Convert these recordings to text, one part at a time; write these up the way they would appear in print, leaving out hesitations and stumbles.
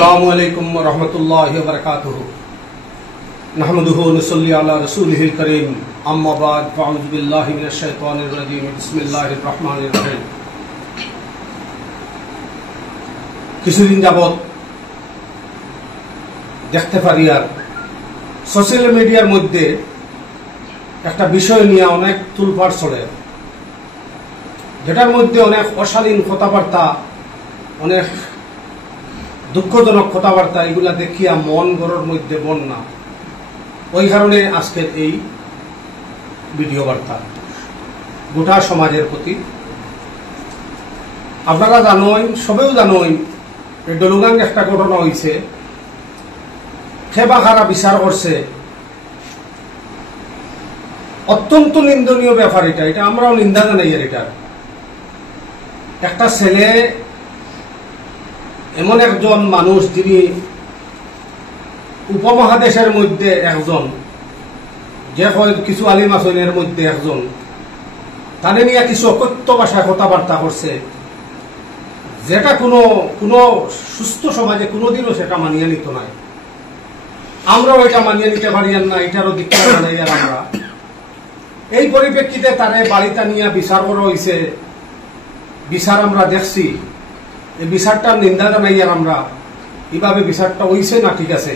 अस्सलामुअलैकुम वरहमतुल्लाहि वबरकातुहू नहमदुहु व नुसल्ली अला रसूलिहिल करीम अम्मा बाद फ़अऊज़ु बिल्लाहि मिनश शैतानिर रजीम बिस्मिल्लाहिर रहमानिर रहीम। কিছুদিন যাবত দেখতে পারি আর সোশ্যাল মিডিয়ার মধ্যে একটা বিষয় নিয়ে অনেক তুলপাড় চলে, যেটার মধ্যে অনেক অশালীন কথাবার্তা, অনেক দুঃখজনক কথাবার্তা, এগুলা দেখিয়া মন গড়ের মধ্যে বন্যা। ওই কারণে আজকের এই ভিডিও বার্তা গোটা সমাজের প্রতি। আপনারা জানেন, সবেও জানেন, ডলুগাং একটা ঘটনা হয়েছে, খেবা খারা বিচার করছে। অত্যন্ত নিন্দনীয় ব্যাপার এটা, এটা আমরাও নিন্দা জানাই। আর এটা একটা ছেলে, এমন একজন মানুষ যিনি উপমহাদেশের মধ্যে একজন, যে কিছু আলিম আছেন এর মধ্যে একজন, তাদের নিয়ে কিছু অকথ্য ভাষায় কথাবার্তা করছে, যেটা কোনো সুস্থ সমাজে কোনোদিনও সেটা মানিয়ে নিত না। আমরাও এটা মানিয়ে নিতে পারি না, এটারও ধিক্কার জানাই। আর আমরা এই পরিপ্রেক্ষিতে তারে বাড়িটা নিয়ে বিচার করা হয়েছে। বিচার আমরা দেখছি, এই বিচারটার নিন্দা জানাই। আর আমরা এইভাবে বিচারটা হইছে না, ঠিক আছে।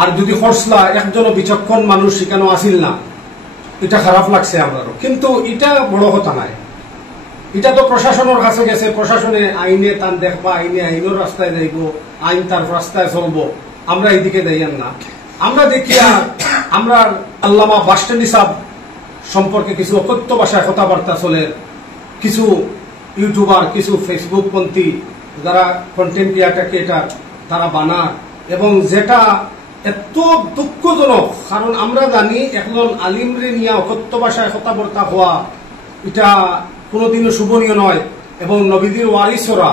আর যদি খরচলা একজনও বিচক্ষণ মানুষ সেখানে আসিল না, এটা খারাপ লাগছে আমারও। কিন্তু এটা বড় কথা নাই, এটা তো প্রশাসনের কাছে গেছে, প্রশাসনে আইনে তান দেখবা, আইনের রাস্তায় যাইব, আইন তার রাস্তায় চলবো। আমরা এইদিকে যাইয়ান না। আমরা দেখিয়া আমরা আল্লামা বাসস্ট্যান্ড সাহেব সম্পর্কে কিছু অকথ্য ভাষায় কথাবার্তা চলে, কিছু ইউটিউবার, কিছু ফেসবুক পন্থী যারা কন্টেন্ট ক্রিয়েটার তারা বানায়, এবং যেটা এত দুঃখজনক। কারণ আমরা জানি একজন আলিমরে নিয়ে অকথ্য ভাষায় কথাবার্তা হওয়া এটা কোনোদিনও শুভনীয় নয়, এবং নবীদের ওয়ারিসরা।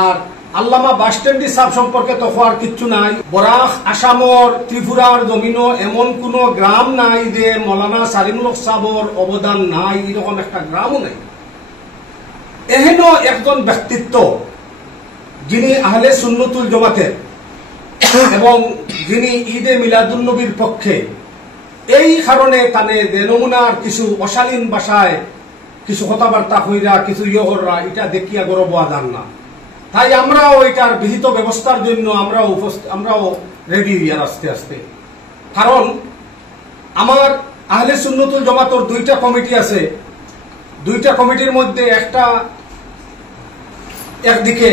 আর আল্লামা বাসস্ট্যান্ড সাহেব সম্পর্কে তো হওয়ার কিচ্ছু নাই। বরাক আসামর ত্রিপুরার জমিনও এমন কোন গ্রাম নাই যে মৌলানা সালিমুল হক সাহেবের অবদান নাই, এরকম একটা গ্রামও নাই। এহেন একজন ব্যক্তিত্ব যিনি আহলে সুন্নতুল জামাতের এবং যিনি ঈদে মিলাদুন্নবীর পক্ষে, এই কারণে তানে নমুনার কিছু অশালীন ভাষায় কিছু কথাবার্তা হইরা কিছু ইয়হররা, এটা দেখিয়া গৌরব আদান না। তাই আমরাও এটার বিহিত ব্যবস্থার জন্য আমরাও রেডি হইয়ার আস্তে আস্তে। কারণ আমার আহলে সুন্নতুল জামাতের দুইটা কমিটি আছে। দুইটা কমিটির মধ্যে একটা একদিকে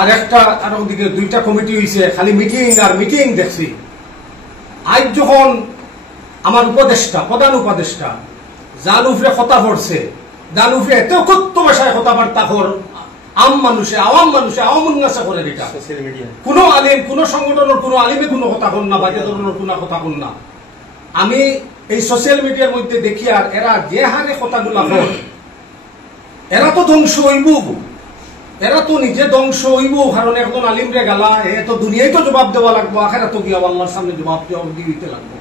আর একটা আরেকদিকে, দুইটা কমিটি হইছে খালি মিটিং আর মিটিং দেখছি। আজ যখন আমার উপদেষ্টা, প্রধান উপদেষ্টা জানুফরে কথা পড়ছে, জানুফরে এত কত্ত ভাষায় কথাবার্তা কর আম মানুষে, আওয়াম মানুষে, আওয়ামুন্নাসা করে। এটা কোন আলিম, কোন সংগঠনের কোন আলিমে কোনো কথা কন না, বাজে ধরনের কোনো কথা কন না। আমি এই সোশ্যাল মিডিয়ার মধ্যে দেখি আর এরা যে হারে কথাগুলা বল, এরা তো ধ্বংস হইব, এরা তো নিজে ধ্বংস হইব। কারণ একজন আলিমরে গালা, এ তো দুনিয়ায় তো জবাব দেওয়া লাগবো, আখেরা তো গিয়া আল্লাহর সামনে জবাব দিতে লাগবো।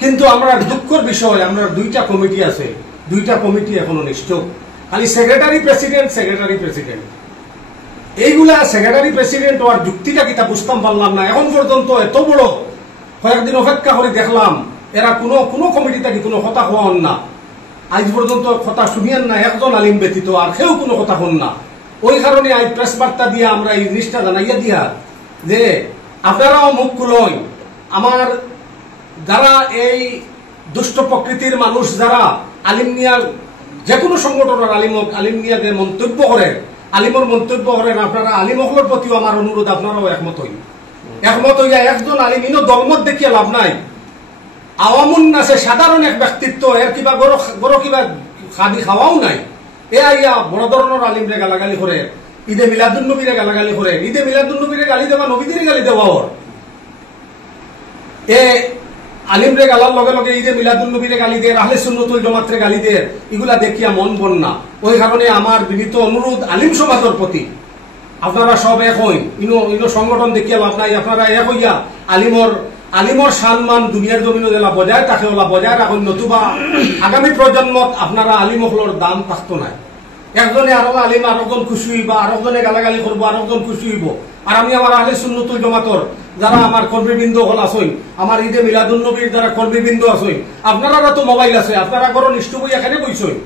কিন্তু আমরা দুঃখের বিষয়, আমরা দুইটা কমিটি আছে, দুইটা কমিটি এখনো নিশ্চয় খালি সেক্রেটারি প্রেসিডেন্ট। এইগুলা সেক্রেটারি প্রেসিডেন্ট হওয়ার যুক্তিটা কিতা বুঝতাম পারলাম না এখন পর্যন্ত। এত বড় কয়েকদিন অপেক্ষা করে দেখলাম এরা কোনো কমিটি থাকি কোনো কথা হওয়ান না। আজ পর্যন্ত কথা শুনিয়েন না একজন আলিম ব্যতীত, আর কেউ কোনো কথা হন না। ওই কারণে আজ প্রেস বার্তা দিয়ে আমরা এই জিনিসটা জানাইয়া দিয়া যে আপনারাও মুখ খুলুন। আমার যারা এই দুষ্ট প্রকৃতির মানুষ, যারা আলিম নিয়ার যে কোনো সংগঠনের আলিম নিয়া যে মন্তব্য করেন, আলিমর মন্তব্য করেন, আপনারা আলিমসকলের প্রতিও আমার অনুরোধ, আপনারাও একমত হইয়া একজন আলিম ইনো দলমত দেখিয়ে লাভ নাই। আওয়ামুন্নাসে সাধারণ এক ব্যক্তিত্ব, এর কিবা গরো কিবা খাদি খাওয়াও নাই। এ আইয়া বড় ধরনের আলিমরে গালাগালি করে, ঈদে মিলাদুন্নবীরে গালাগালি করে। ঈদে মিলাদুন্নবীরে গালি দেওয়া, নবীদের গালি দেওয়া। ওর এ আলিমরে গালার লগে লগে ঈদে মিলাদুন্নবীরে গালি দেয়, আহলে সুন্নতুল জামাতরে গালি দেয়, এগুলা দেখিয়া মন বন্যা। ওই কারণে আমার বিনীত অনুরোধ আলিম সমাজের প্রতি, আপনারা সব এক হইন। ইনো সংগঠন দেখিয়া লাভ নাই, আপনারা এক হইয়া আলিমর সম্মান দুনিয়ার জমিনে জেলা বজায় থাকে, ওলা বজায় রাখুন। নতুবা আগামী প্রজন্মত আপনারা আলিমসকলের দাম থাকতো নাই। একজনে আরো আলিম আরেকজন খুশি হইব, আরেকজনে গালাগালি করবো, আরেকজন খুশি হইব। আর আমি আমার আহলে সুন্নতুল জামাতর যারা আমার কর্মীবৃন্দ হল আসইন, আমার ঈদে মিলাদুন নবীর যারা কর্মীবৃন্দ আসইন, আপনারা তো মোবাইল আছে, আপনারা করো নিষ্ঠ বই এখানে বইসইন।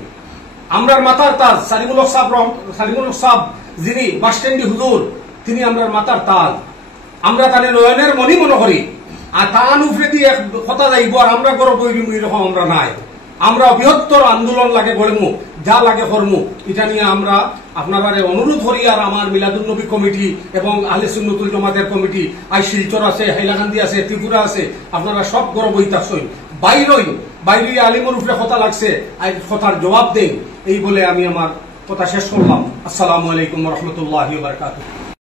আমরার মাথার তাজ সালিমুল হক সাহেব যিনি বাস স্ট্যান্ডি হুজুর, তিনি আমরার মাথার তাজ। আমরা তাহলে নয়নের মনি মনে করি, আর তান উফরে দিয়ে কথা যাইব আর আমরা গরব বইব এরকম আমরা নাই। আমরা বৃহত্তর আন্দোলন লাগে গড়মু, যা লাগে কর্মু, এটা নিয়ে আমরা আপনারা অনুরোধ করি। আর আমার মিলাদুন নবী কমিটি এবং আহলে সুন্নতুল জামাতের কমিটি আই শিলচর আছে, হাইলাকান্দি আছে, ত্রিপুরা আছে, আপনারা সব গরব হইতাছই। বাইরে আলিমর উপরে কথা লাগছে, কথার জবাব দেন, এই বলে আমি আমার কথা শেষ করলাম। আসসালামু আলাইকুম ওয়া রাহমাতুল্লাহি ওয়া বারাকাতুহু।